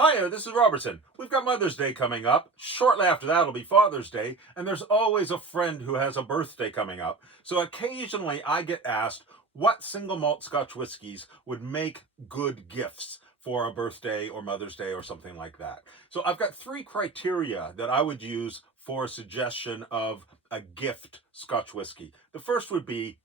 Hiya, this is Robertson. We've got Mother's Day coming up. Shortly after that will be Father's Day, and there's always a friend who has a birthday coming up. So occasionally I get asked what single malt Scotch whiskies would make good gifts for a birthday or Mother's Day or something like that. So I've got three criteria that I would use for a suggestion of a gift Scotch whiskey. The first would be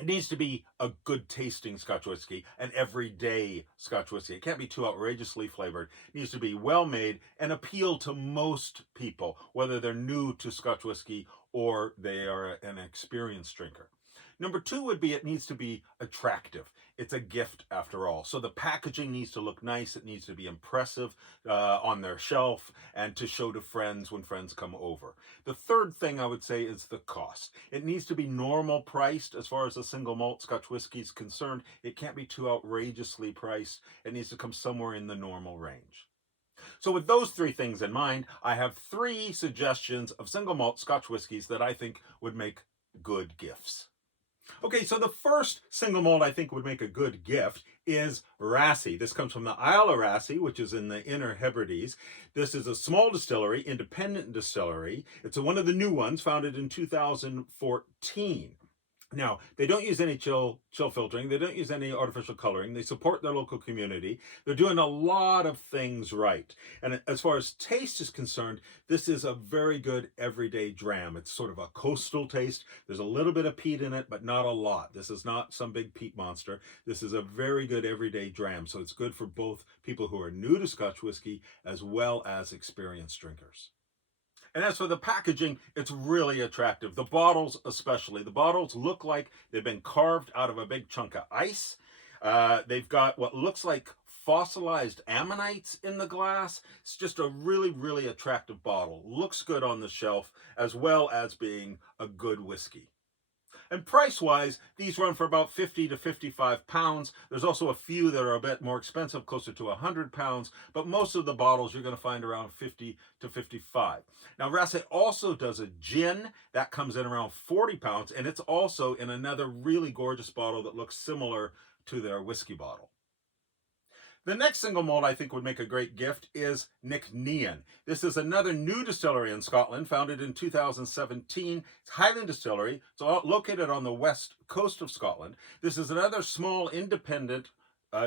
it needs to be a good tasting Scotch whiskey, an everyday Scotch whiskey. It can't be too outrageously flavored. It needs to be well made and appeal to most people, whether they're new to Scotch whiskey or they are an experienced drinker. Number two would be it needs to be attractive. It's a gift after all. So the packaging needs to look nice. It needs to be impressive on their shelf and to show to friends when friends come over. The third thing I would say is the cost. It needs to be normal priced as far as a single malt Scotch whiskey is concerned. It can't be too outrageously priced. It needs to come somewhere in the normal range. So with those three things in mind, I have three suggestions of single malt Scotch whiskies that I think would make good gifts. Okay, so the first single malt I think would make a good gift is Raasay. This comes from the Isle of Raasay, which is in the Inner Hebrides. This is a small distillery, independent distillery. It's one of the new ones, founded in 2014. Now, they don't use any chill filtering. They don't use any artificial coloring. They support their local community. They're doing a lot of things right. And as far as taste is concerned, this is a very good everyday dram. It's sort of a coastal taste. There's a little bit of peat in it, but not a lot. This is not some big peat monster. This is a very good everyday dram. So it's good for both people who are new to Scotch whiskey as well as experienced drinkers. And as for the packaging, it's really attractive. The bottles especially. The bottles look like they've been carved out of a big chunk of ice. They've got what looks like fossilized ammonites in the glass. It's just a really, really attractive bottle. Looks good on the shelf as well as being a good whiskey. And price-wise, these run for about 50 to 55 pounds. There's also a few that are a bit more expensive, closer to 100 pounds, but most of the bottles you're going to find around 50 to 55. Now, Raasay also does a gin that comes in around 40 pounds, and it's also in another really gorgeous bottle that looks similar to their whiskey bottle. The next single malt I think would make a great gift is Nean. This is another new distillery in Scotland, founded in 2017. It's Highland Distillery. It's located on the west coast of Scotland. This is another small independent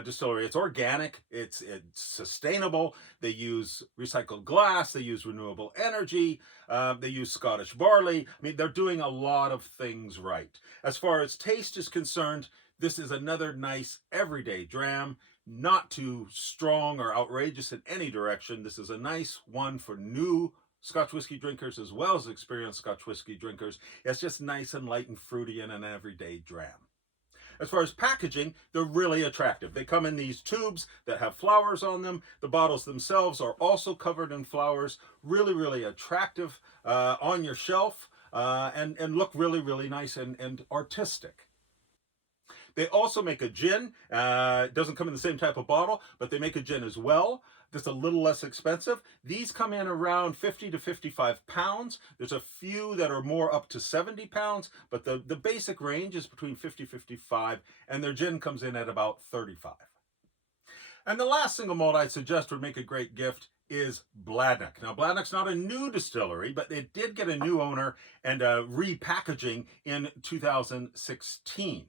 distillery. It's organic, it's sustainable. They use recycled glass, they use renewable energy, they use Scottish barley. I mean, they're doing a lot of things right. As far as taste is concerned, this is another nice everyday dram. Not too strong or outrageous in any direction. This is a nice one for new Scotch whiskey drinkers as well as experienced Scotch whiskey drinkers. It's just nice and light and fruity in an everyday dram. As far as packaging, they're really attractive. They come in these tubes that have flowers on them. The bottles themselves are also covered in flowers. Really, really attractive on your shelf and look really, really nice and artistic. They also make a gin. It doesn't come in the same type of bottle, but they make a gin as well. That's a little less expensive. These come in around 50 to 55 pounds. There's a few that are more up to 70 pounds, but the basic range is between 50 and 55, and their gin comes in at about 35. And the last single malt I'd suggest would make a great gift is Bladnoch. Now, Bladnoch's not a new distillery, but it did get a new owner and a repackaging in 2016.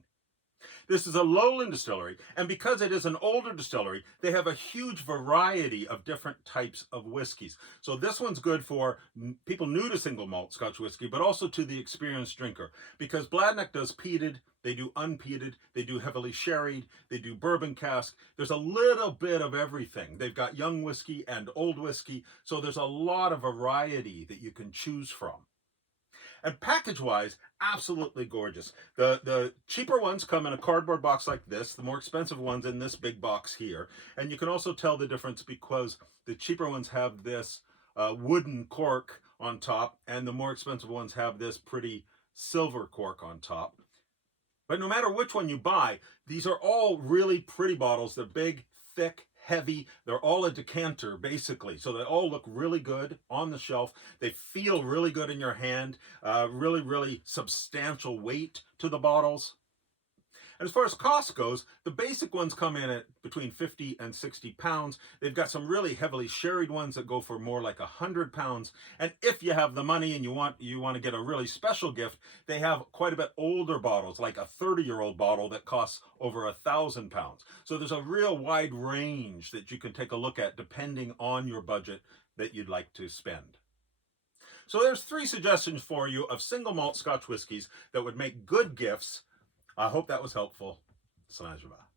This is a lowland distillery, and because it is an older distillery, they have a huge variety of different types of whiskeys. So this one's good for people new to single malt Scotch whiskey, but also to the experienced drinker, because Bladnoch does peated, they do unpeated, they do heavily sherried, they do bourbon cask. There's a little bit of everything. They've got young whiskey and old whiskey, so there's a lot of variety that you can choose from. And package-wise, absolutely gorgeous. The cheaper ones come in a cardboard box like this. The more expensive ones in this big box here. And you can also tell the difference because the cheaper ones have this wooden cork on top, and the more expensive ones have this pretty silver cork on top. But no matter which one you buy, these are all really pretty bottles. They're big, thick, heavy. They're all a decanter, basically. So they all look really good on the shelf. They feel really good in your hand. Really, really substantial weight to the bottles. And as far as cost goes, the basic ones come in at between 50 and 60 pounds. They've got some really heavily sherried ones that go for more like 100 pounds. And if you have the money and you want to get a really special gift, they have quite a bit older bottles, like a 30-year-old bottle that costs over 1,000 pounds. So there's a real wide range that you can take a look at depending on your budget that you'd like to spend. So there's 3 suggestions for you of single malt Scotch whiskies that would make good gifts. I hope that was helpful. Slàinte mhath.